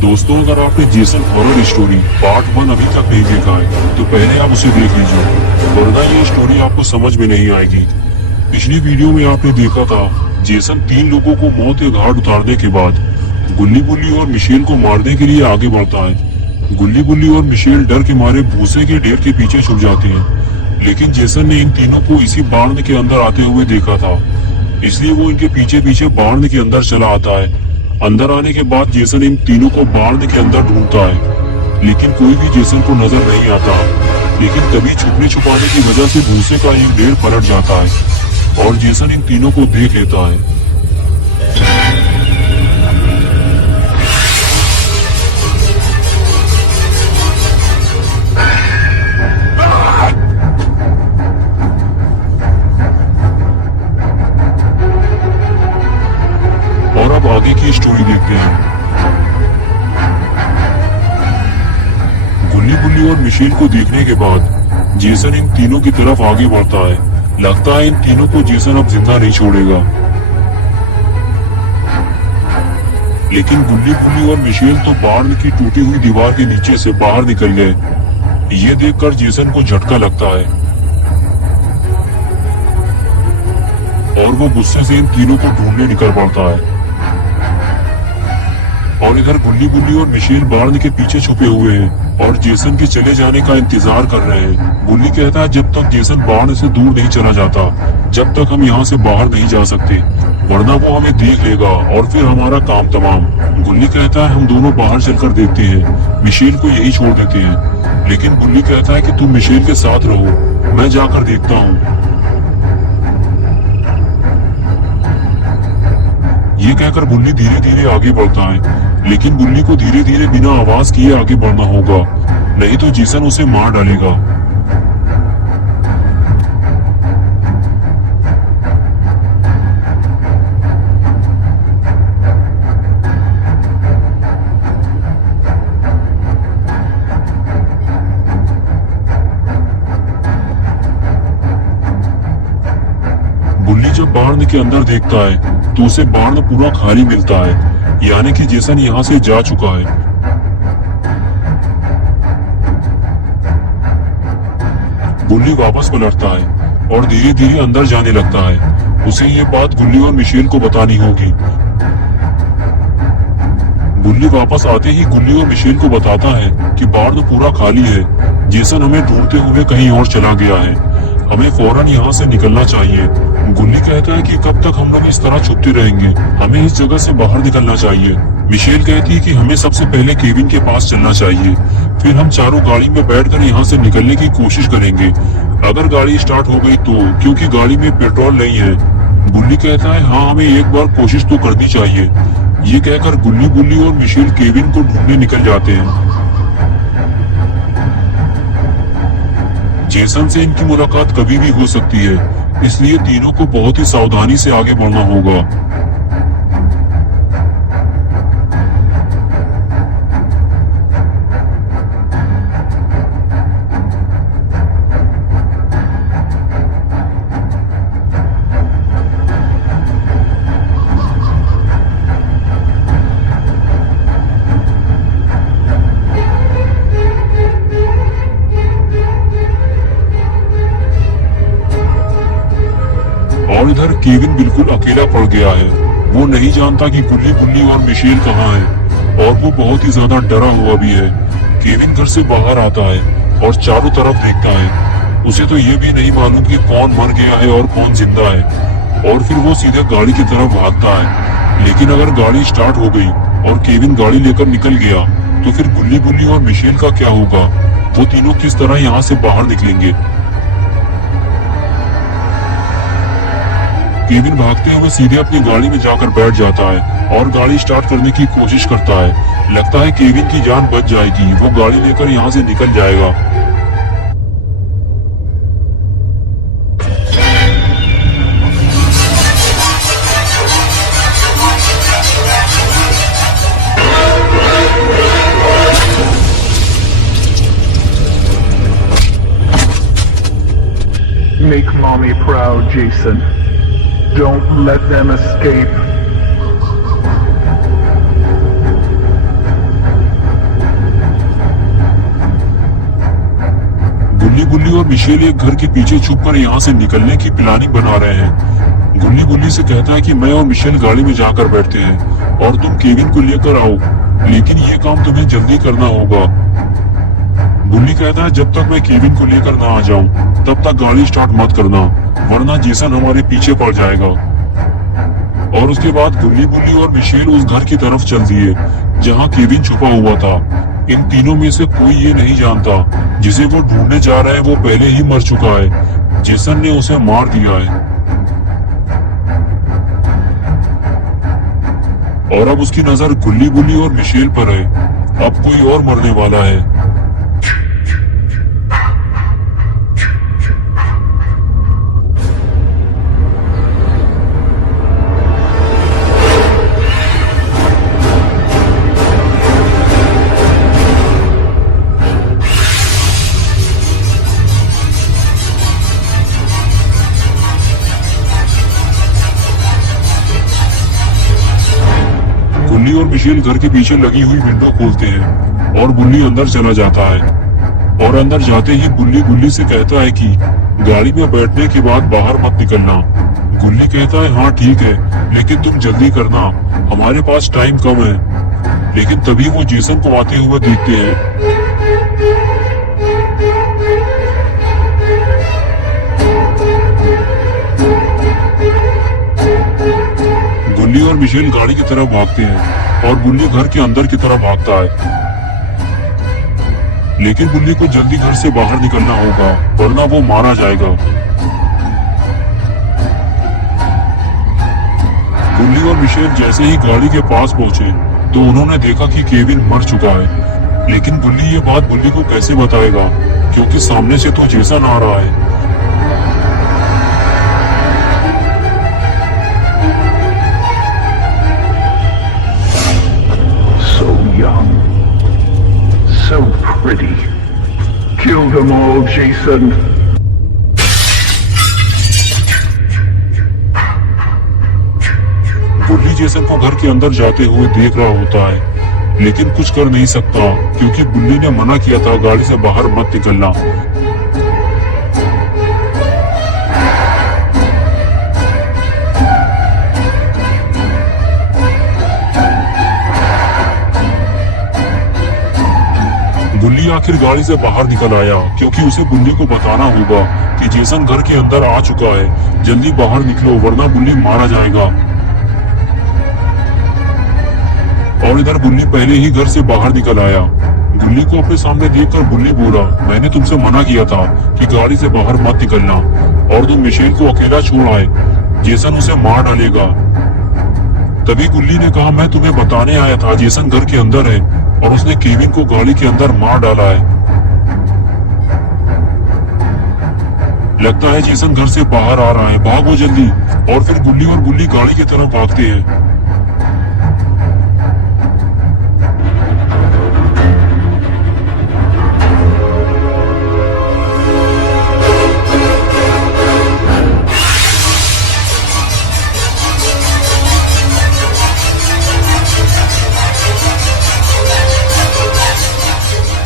दोस्तों, अगर आपने जेसन हॉरर स्टोरी पार्ट 1 अभी तक नहीं देखा है तो पहले आप उसे देख लीजिए, वरना ये स्टोरी आपको समझ में नहीं आएगी। पिछली वीडियो में आपने देखा था जेसन 3 लोगों को मौत के घाट उतारने के बाद गुल्ली बुल्ली और मिशेल को मारने के लिए आगे बढ़ता है। गुल्ली बुल्ली और मिशेल डर के मारे भूसे के ढेर के पीछे छुप जाते हैं, लेकिन जेसन ने इन तीनों को इसी बार्ण के अंदर आते हुए देखा था, इसलिए वो इनके पीछे पीछे बार्ण के अंदर चला आता है। अंदर आने के बाद जेसन इन तीनों को बार्ण के अंदर ढूंढता है, लेकिन कोई भी जेसन को नजर नहीं आता। लेकिन कभी छुपने छुपाने की वजह से भूसे का एक ढेर पलट जाता है और जेसन इन तीनों को देख लेता है। और अब आगे की स्टोरी देखते हैं। गुल्ली बुल्ली और मिशेल को देखने के बाद जेसन इन तीनों की तरफ आगे बढ़ता है। लगता है इन तीनों को जेसन अब जिंदा नहीं छोड़ेगा, लेकिन गुल्ली बुल्ली और मिशेल तो बार्ण की टूटी हुई दीवार के नीचे से बाहर निकल गए। ये देखकर जेसन को झटका लगता है और वो गुस्से से इन तीनों को ढूंढने निकल पड़ता है। और इधर गुल्ली बुल्ली और मिशेल बार्ण के पीछे छुपे हुए हैं और जेसन के चले जाने का इंतजार कर रहे हैं। गुल्ली कहता है जब तक जेसन बार्ण से दूर नहीं चला जाता, जब तक हम यहाँ से बाहर नहीं जा सकते, वरना वो हमें देख लेगा और फिर हमारा काम तमाम। गुल्ली कहता है हम दोनों बाहर चलकर देखते हैं, मिशेल को यही छोड़ देते हैं। लेकिन गुल्ली कहता है कि तुम मिशेल के साथ रहो, मैं जाकर देखता हूँ। ये कहकर गुल्ली धीरे धीरे आगे बढ़ता है, लेकिन गुल्ली को धीरे धीरे बिना आवाज किए आगे बढ़ना होगा, नहीं तो जेसन उसे मार डालेगा। गुल्ली जब बार्ण के अंदर देखता है तो उसे बार्ण पूरा खाली मिलता है, यानी कि जेसन यहाँ से जा चुका है। गुल्ली वापस पलटता है और धीरे धीरे अंदर जाने लगता है। उसे ये बात गुल्ली और मिशेल को बतानी होगी। गुल्ली वापस आते ही गुल्ली और मिशेल को बताता है कि बार्ण पूरा खाली है, जेसन हमें ढूंढते हुए कहीं और चला गया है, हमें फौरन यहाँ से निकलना चाहिए। गुल्ली कहता है कि कब तक हम लोग इस तरह छुपते रहेंगे, हमें इस जगह से बाहर निकलना चाहिए। मिशेल कहती है कि हमें सबसे पहले केविन के पास चलना चाहिए, फिर हम चारों गाड़ी में बैठकर यहाँ से निकलने की कोशिश करेंगे। अगर गाड़ी स्टार्ट हो गई तो, क्योंकि गाड़ी में पेट्रोल नहीं है। गुल्ली कहता है हाँ, हमें एक बार कोशिश तो करनी चाहिए। ये कहकर गुल्ली बुल्ली और मिशेल केविन को ढूंढने निकल जाते हैं। जेसन से इनकी मुलाकात कभी भी हो सकती है, इसलिए तीनों को बहुत ही सावधानी से आगे बढ़ना होगा। और इधर केविन बिल्कुल अकेला पड़ गया है। वो नहीं जानता कि गुल्ली बुल्ली और मिशेल कहाँ है और वो बहुत ही ज्यादा डरा हुआ भी है। केविन घर से बाहर आता है और चारों तरफ देखता है। उसे तो ये भी नहीं मालूम कि कौन मर गया है और कौन जिंदा है। और फिर वो सीधे गाड़ी की तरफ भागता है, लेकिन अगर गाड़ी स्टार्ट हो गई और केविन गाड़ी लेकर निकल गया तो फिर गुल्ली बुल्ली और मिशेल का क्या होगा? वो तीनों किस तरह यहाँ से बाहर निकलेंगे? केविन भागते हुए सीधे अपनी गाड़ी में जाकर बैठ जाता है और गाड़ी स्टार्ट करने की कोशिश करता है। लगता है केविन की जान बच जाएगी, वो गाड़ी लेकर यहाँ से निकल जाएगा। Make mommy proud, Jason. Don't let them escape. गुल्ली और मिशेल एक घर के पीछे छुपकर यहाँ से निकलने की प्लानिंग बना रहे हैं। गुल्ली गुल्ली से कहता है कि मैं और मिशेल गाड़ी में जाकर बैठते हैं और तुम केविन को लेकर आओ, लेकिन ये काम तुम्हें जल्दी करना होगा। गुल्ली कहता है जब तक मैं केविन को लेकर ना आ जाऊं तब तक गाड़ी स्टार्ट मत करना, वरना जेसन हमारे पीछे पड़ जाएगा। और उसके बाद गुल्ली गुल्ली और मिशेल उस घर की तरफ चल दिए जहाँ केविन छुपा हुआ था। इन तीनों में से कोई ये नहीं जानता जिसे वो ढूंढने जा रहे हैं वो पहले ही मर चुका है। जेसन ने उसे मार दिया है और अब उसकी नजर गुल्ली गुल्ली और मिशेल पर है। अब कोई और मरने वाला है। गुल्ली और मिशेल घर के पीछे लगी हुई विंडो खोलते हैं और गुल्ली अंदर चला जाता है। और अंदर जाते ही गुल्ली गुल्ली से कहता है कि गाड़ी में बैठने के बाद बाहर मत निकलना। गुल्ली कहता है हाँ ठीक है, लेकिन तुम जल्दी करना, हमारे पास टाइम कम है। लेकिन तभी वो जेसन को आते हुए देखते हैं। गुल्ली और मिशेल गाड़ी की तरफ भागते हैं और गुल्ली घर के अंदर की तरफ भागता है। लेकिन गुल्ली को जल्दी घर से बाहर निकलना होगा, वरना वो मारा जाएगा। गुल्ली और मिशेल जैसे ही गाड़ी के पास पहुंचे तो उन्होंने देखा कि केविन मर चुका है। लेकिन गुल्ली ये बात गुल्ली को कैसे बताएगा, क्योंकि सामने से तो जेसन आ रहा है। So pretty. Kill them all, Jason. गुल्ली जेसन को घर के अंदर जाते हुए देख रहा होता है, लेकिन कुछ कर नहीं सकता क्योंकि गुल्ली ने मना किया था गाड़ी से बाहर मत निकलना। गुल्ली आखिर गाड़ी से बाहर निकल आया क्योंकि उसे गुल्ली को बताना होगा कि जेसन घर के अंदर आ चुका है। जल्दी बाहर निकलो वरना गुल्ली मारा जाएगा। और इधर गुल्ली पहले ही घर से बाहर निकल आया। गुल्ली को अपने सामने देखकर गुल्ली बोला, मैंने तुमसे मना किया था कि गाड़ी से बाहर मत निकलना और तुम मिशेल को अकेला छोड़ आए, जेसन उसे मार डालेगा। तभी गुल्ली ने कहा, मैं तुम्हें बताने आया था जेसन घर के अंदर है और उसने केविन को गाड़ी के अंदर मार डाला है। लगता है जेसन घर से बाहर आ रहा है, भागो जल्दी। और फिर गुल्ली और गुल्ली गाड़ी की तरफ भागते हैं।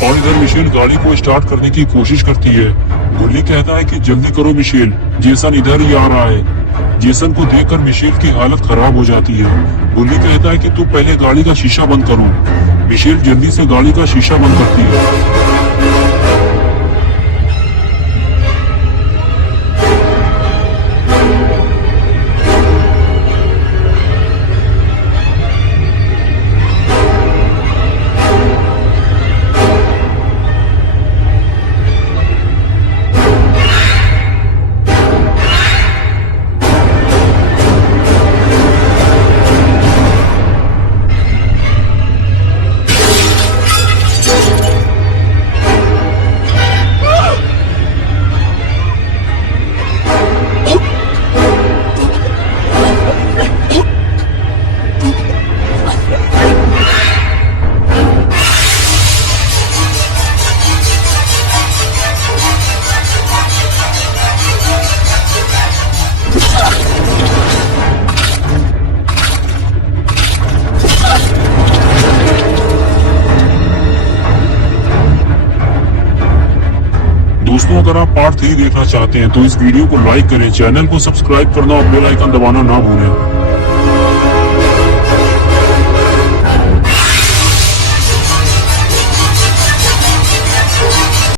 और इधर मिशेल गाड़ी को स्टार्ट करने की कोशिश करती है। गुल्ली कहता है कि जल्दी करो मिशेल, जेसन इधर ही आ रहा है। जेसन को देखकर मिशेल की हालत खराब हो जाती है। गुल्ली कहता है कि तू पहले गाड़ी का शीशा बंद करो। मिशेल जल्दी से गाड़ी का शीशा बंद करती है। दोस्तों अगर आप पार्ट 3 देखना चाहते हैं तो इस वीडियो को लाइक करें, चैनल को सब्सक्राइब करना और बेल आइकन दबाना ना भूलें।